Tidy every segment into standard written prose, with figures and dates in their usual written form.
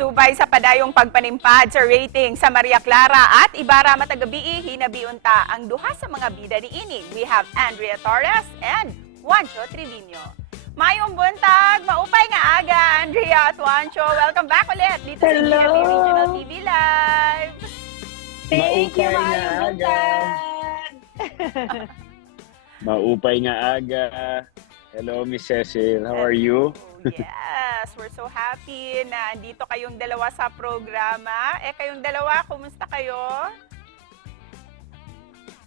Subay sa padayong pagpanimpad sa rating sa Maria Clara at Ibarra matagabi hinabiunta ang duha sa mga bida niini. We have Andrea Torres and Juancho Trevino. Mayong buntag, maupay nga aga, Andrea at Juancho. Welcome back ulit dito sa Hello. GMA Regional TV Live. Thank you, Maupay nga maayong aga. buntag. Maupay nga aga. Hello, Miss Cecil. How are you? Yes, we're so happy na andito kayong dalawa sa programa. Kayong dalawa, kumusta kayo?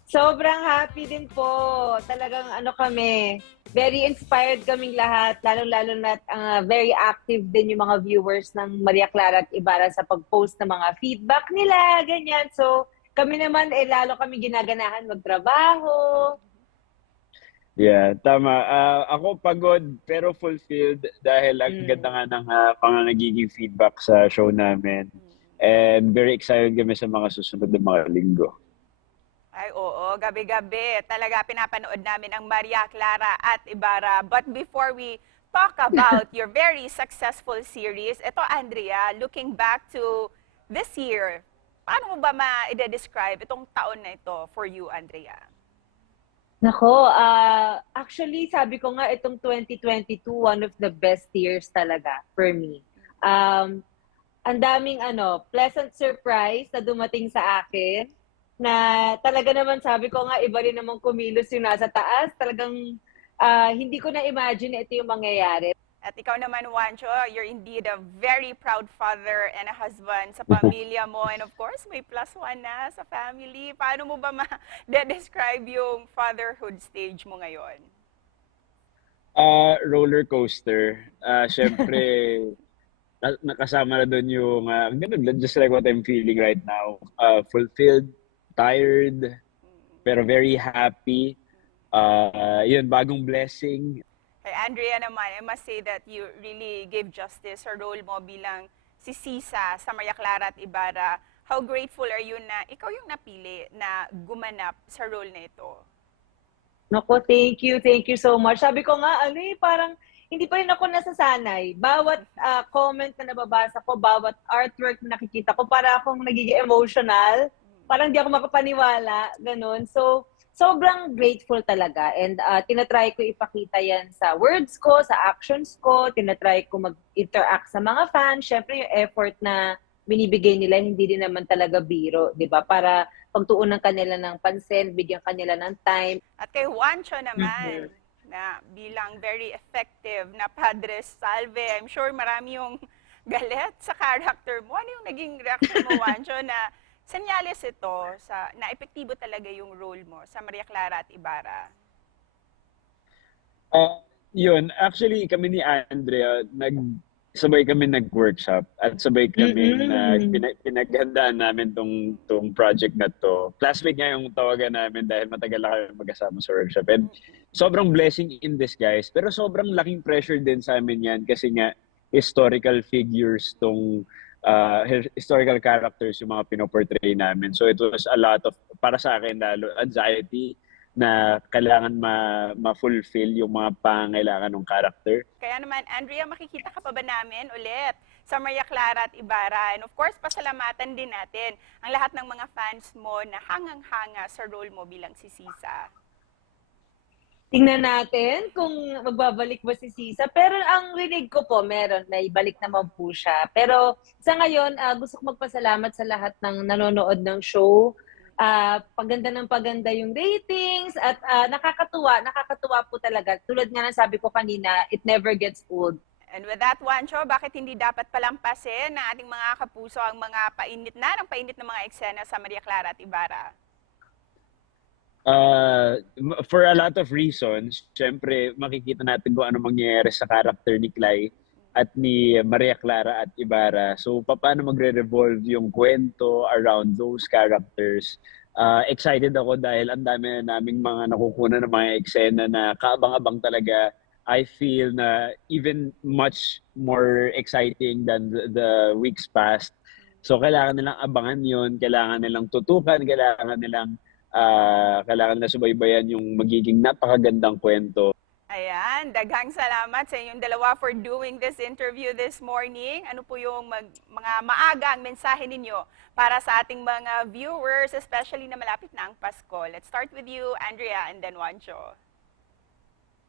Sobrang happy din po. Talagang kami, very inspired kaming lahat, lalong-lalo na very active din yung mga viewers ng Maria Clara at Ibarra sa pag-post ng mga feedback nila, ganyan. So, kami naman, lalo kami ginaganahan magtrabaho. Yeah, tama. Ako pagod pero fulfilled dahil ang ganda nga ng nagiging feedback sa show namin. And very excited kami sa mga susunod na mga linggo. Ay, oo, gabi-gabi. Talaga pinapanood namin ang Maria Clara at Ibarra. But before we talk about your very successful series, ito Andrea, looking back to this year, paano mo ba ma-describe itong taon na ito for you, Andrea? Nako, actually, sabi ko nga, itong 2022, one of the best years talaga for me. Ang daming pleasant surprise na dumating sa akin, na talaga naman sabi ko nga, iba rin namang kumilos yung nasa taas. Talagang hindi ko na-imagine na ito yung mangyayari. At ikaw naman, Juancho, you're indeed a very proud father and a husband sa pamilya mo. And of course, may plus one na sa family. Paano mo ba ma-describe yung fatherhood stage mo ngayon? Roller coaster. Syempre, nakasama na doon yung, ganun, just like what I'm feeling right now. Fulfilled, tired, pero very happy. Yun, bagong blessing. Kay Andrea naman, I must say that you really gave justice sa role mo bilang si Sisa sa Maria Clara at Ibarra. How grateful are you na ikaw yung napili na gumanap sa role na ito? Naku, thank you so much. Sabi ko nga, parang hindi pa rin ako nasasanay. Bawat comment na nababasa ko, bawat artwork na nakikita ko, para akong nagiging emotional. Parang di ako makapaniwala, ganun. So, sobrang grateful talaga. And tinatry ko ipakita yan sa words ko, sa actions ko. Tinatry ko mag-interact sa mga fans. Syempre, yung effort na binibigay nila, hindi din naman talaga biro, di ba? Para pagtuunan kanila ng pansin, bigyan kanila ng time. At kay Juancho naman, na bilang very effective na Padre Salve, I'm sure marami yung galit sa character mo. Ano yung naging reaction mo, Juancho, na senyales ito na epektibo talaga yung role mo sa Maria Clara at Ibarra? Yun, actually kami ni Andrea, sabay kami nag-workshop at sabay kami pinaghandaan namin tong project na to. Classmate nga yung tawagan namin dahil matagal na kami magkasama sa workshop. And sobrang blessing in disguise, pero sobrang laking pressure din sa amin yan kasi nga historical figures historical characters yung mga pinoportray namin. So it was a lot of, para sa akin lalo, anxiety na kailangan ma-fulfill yung mga pangailangan ng character. Kaya naman, Andrea, makikita ka pa ba namin ulit sa Maria Clara at Ibarra? And of course, pasalamatan din natin ang lahat ng mga fans mo na hangang-hanga sa role mo bilang si Sisa. Tingnan natin kung magbabalik ba si Sisa. Pero ang rinig ko po, may balik naman po siya. Pero sa ngayon, gusto ko magpasalamat sa lahat ng nanonood ng show. Paganda ng paganda yung ratings at nakakatuwa po talaga. Tulad nga ng sabi ko kanina, it never gets old. And with that, Juancho, bakit hindi dapat palampasin ng ating mga kapuso ang mga painit na mga eksena sa Maria Clara at Ibarra? For a lot of reasons, syempre makikita natin kung ano mangyayari sa character ni Clay at ni Maria Clara at Ibarra. So, paano magre-revolve yung kwento around those characters? Excited ako dahil ang dami na naming mga nakukuha ng mga eksena na kaabang-abang talaga. I feel na even much more exciting than the weeks past. So, kailangan nilang abangan yun, kailangan nilang tutukan, kailangan na subaybayan yung magiging napakagandang kwento. Ayan, daghang salamat sa inyong dalawa for doing this interview this morning. Ano po yung mga maagang mensahe ninyo para sa ating mga viewers, especially na malapit na ang Pasko? Let's start with you, Andrea, and then Juancho.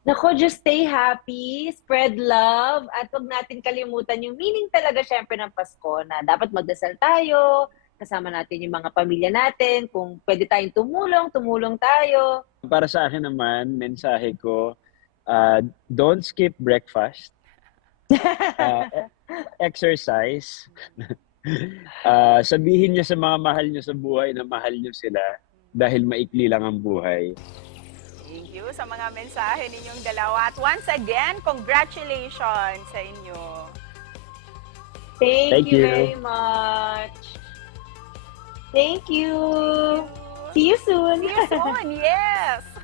Nako, just stay happy, spread love, at huwag natin kalimutan yung meaning talaga syempre ng Pasko na dapat magdasal tayo, kasama natin yung mga pamilya natin, kung pwede tayong tumulong, tumulong tayo. Para sa akin naman, mensahe ko, don't skip breakfast. Exercise. Sabihin niyo sa mga mahal niyo sa buhay na mahal niyo sila dahil maikli lang ang buhay. Thank you sa mga mensahe ninyong dalawa. At once again, congratulations sa inyo. Thank you. you very much. Thank you. See you soon. See you soon, yes!